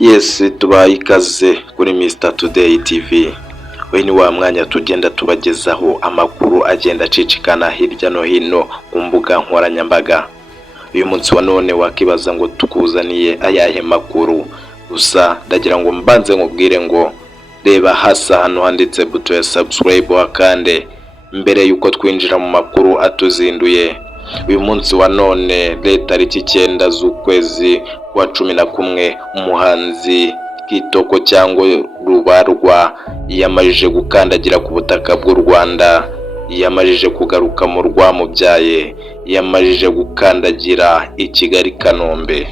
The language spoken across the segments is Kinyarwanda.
Yes, tubaye ikaze kuri Mr Today TV. We ni wa mwanya tugenda tubagezaho amakuru agenda acicikana hirya no hino ku mbuga nkoranyambaga. Uyu munsi wa none wakibaza ngo tukuzaniye ayahe makuru, gusa ndagira ngo mbanze nkubwire ngo reba hasa hano handitse buto ya subscribe wakande mbere yuko twinjira mu makuru atuzinduye. Uyu munsi wa none tariki 9 z'ukwezi kwa 11 umuhanzi Kitoko cyangwa Rubarwa yamajije gukandagira ku butaka bw'u Rwanda, yamajije kugaruka mu Rwamubyaye, yamajije gukandagira i Kigali Kanombe.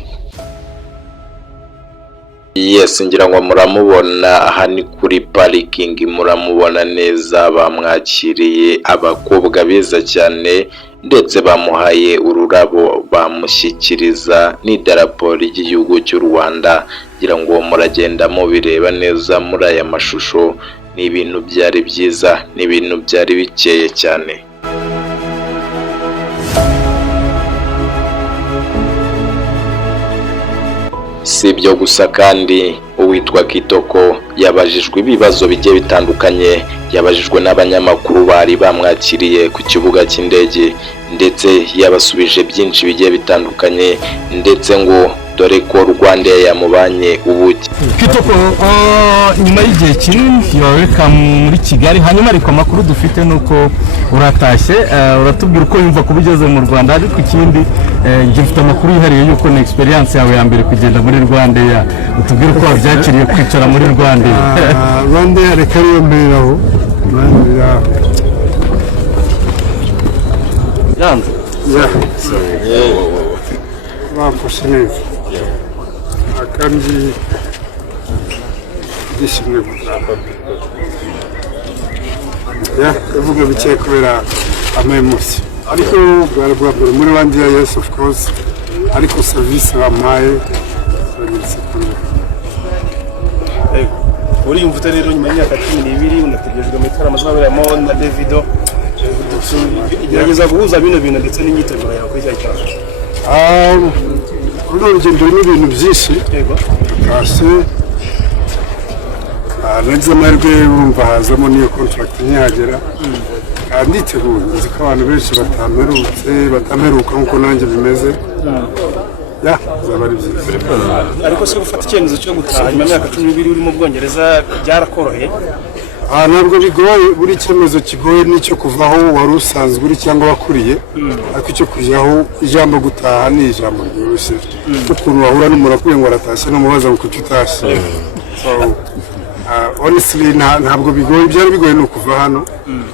Yes, ngira ngo muramubona aha ni kuri parking, muramubona neza, bamwakiriye abakobwa beza cyane ndetse bamuhaye ururabo bamushyikiriza n'idarapo ry'igihugu cy'u Rwanda. Ngira ngo muragenda mubireba neza muri aya mashusho, ni ibintu byari byiza, ni ibintu byari bikeye cyane. Si ibyo gusa kandi uwitwa Kitoko yabajijwe ibibazo bigiye bitandukanye, yabajijwe n'abanyamakuru bari bamwakiriye ku kibuga cy'indege ndetse yabasubije byinshi bigiye bitandukanye, ndetse ngo dore ko Rwanda yamubanye ubuki. Kitoko, nyuma y'igihe kinini welcome muri Kigali, hanyuma ariko amakuru dufite nuko uratashye, uratubwira uko yumva kubigeze mu Rwanda, ariko ikindi njye mfite amakuru yihariye yuko ni experience yawe ya mbere kugenda muri Rwanda, utubwira uko wabyakiriye kwicara muri Rwanda. Rwanda reka ariyo mbere aho yanze bamfashe neza kandi byishimwe kuvuga bike kubera amaemosi, ariko bwari bwa mbere muri Rwanda. Yes, of course, ariko service bampaye uri yumva rero nyuma y'imyaka 12 unategerejwe mu gitaramo z'abaramo na Davido, igerageza guhuza bino bintu ndetse n'imyiteguro yawe kuri cya cyane. Urwo rugendo ni ibintu byinshi, kasi nagize amahirwe wumva hazamo n'iyo contract ntihagera, nditeguye, nzi ko abantu benshi batamperuka nk'uko nanjye bimeze, zaba ari byiza. Ariko se gufata icyemezo cyo gutaha nyuma y'imyaka 12 uri mu Bwongereza byarakoroheye? Ntabwo bigoye, buri cyemezo kigoye n'icyo kuvaho wari usanzwe uri cyangwa wakuriye, ariko icyo kujyaho ijambo gutaha ni ijambo ryoroshye. Ukuntu wahura n'umuntu akwiye ngo aratashye n'umubaza ngo kuki utashye. Honestly ntabwo bigoye, byari bigoye no kuva hano,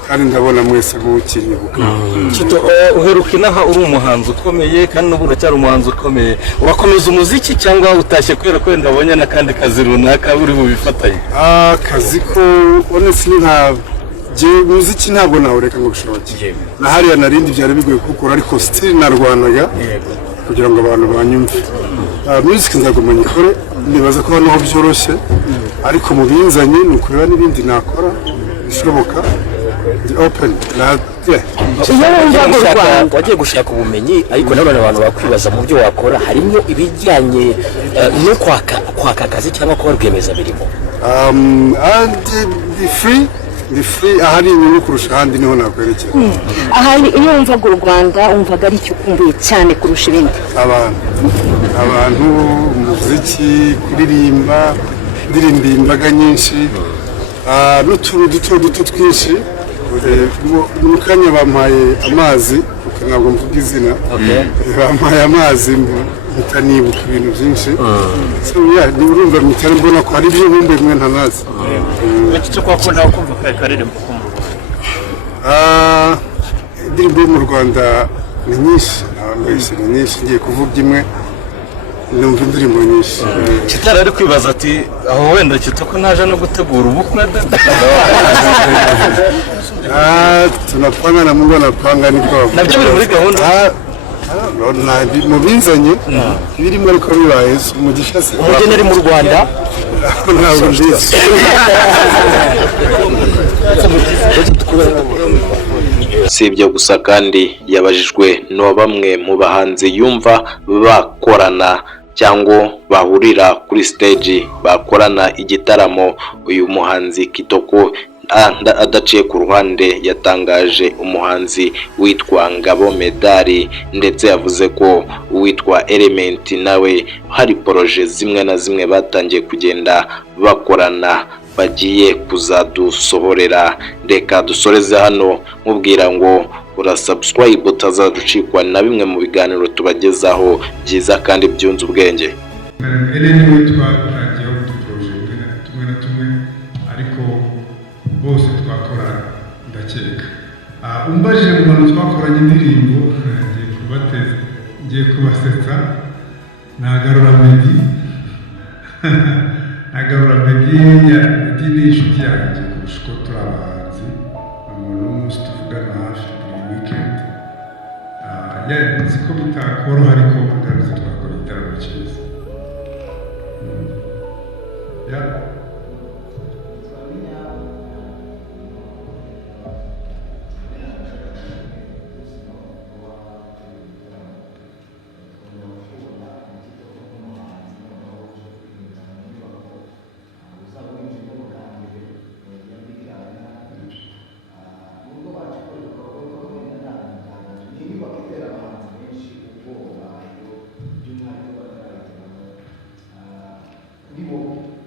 kandi ndabona mwese mukiribuka. Kito, uheruka inaha uri umuhanzi ukomeye kandi n'ubu uracyari umuhanzi ukomeye, urakomeza umuziki cyangwa utashye kubera ko ndabonye n'akandi kazi runaka uri bubifatanye? Akazi ko honestly muziki ntabwo nawureka ngo bishoboke. Na hariya narindi byari bigoye gukora, ariko still narwanaga kugira ngo abantu banyumve. Music nzaguma nyikore, nibaza ko hano byoroshye, ariko mu binzanye ni ukureba n'ibindi nakora bishoboka. Wagiye gushaka ubumenyi, ariko nabone abantu bakwibaza mu byo wakora harimo ibijyanye no kwaka akazi cyangwa kuba rwiyemezamirimo. The free ahari inyungu kurusha ahandi niho nakwerekera. Ahari iyo wumvaga u Rwanda wumvaga ari cyo ukumbuye cyane kurusha ibindi? Abantu, umuziki, kuririmba, ndirimba imbaga nyinshi, n'utuntu duto twinshi. Mu kanya bampaye amazi, ntabwo mvuga izina, bampaye amazi mpita nibuka ibintu byinshi. Urumva mpita mbona ko hari ibyo nkumbuye mwe ntanazi. Icyo kwakunda kumva kaye karirimbo ko mu Rwanda. Indirimbo mu Rwanda ni nyinshi, ni nyinshi, ngiye kuvuga imwe, numva indirimbo nyinshi. Kitara ari kwibaza ati aho wenda Kitoko naje no gutegura ubukwe. Tunapanga na Mungu anapanga, niko nabyo biri muri gahunda. Mu binzanye birimo ariko bibaye umugisha se. Umugeni ari mu Rwanda ntabwo nziza. Si ibyo gusa kandi yabajijwe no bamwe mu bahanzi yumva bakorana cyangwa bahurira kuri stage bakorana igitaramo. Uyu muhanzi Kitoko adaciye ku ruhande yatangaje umuhanzi witwa Ngabo Medali, ndetse yavuze ko uwitwa Element nawe hari projet zimwe na zimwe batangiye kugenda bakorana bagiye kuzadusohorera. Reka dusoreze hano mubwira ngo urasubscribe utazaducikwa na bimwe mu biganiro tubagezaho byiza kandi byunze ubwenge. ariko bose twakora ndakeka. Umbajije mu bantu twakoranye indirimbo ngiye kubasetsa nagarura Meddy Meddy ni inshuti yanjye kurusha uko turi abahanzi, umuntu w'umunsi tuvugana hafi buri weekend. Nzi ko bitakoroha ariko ndabizi twakora igitaramo cyiza. Vivo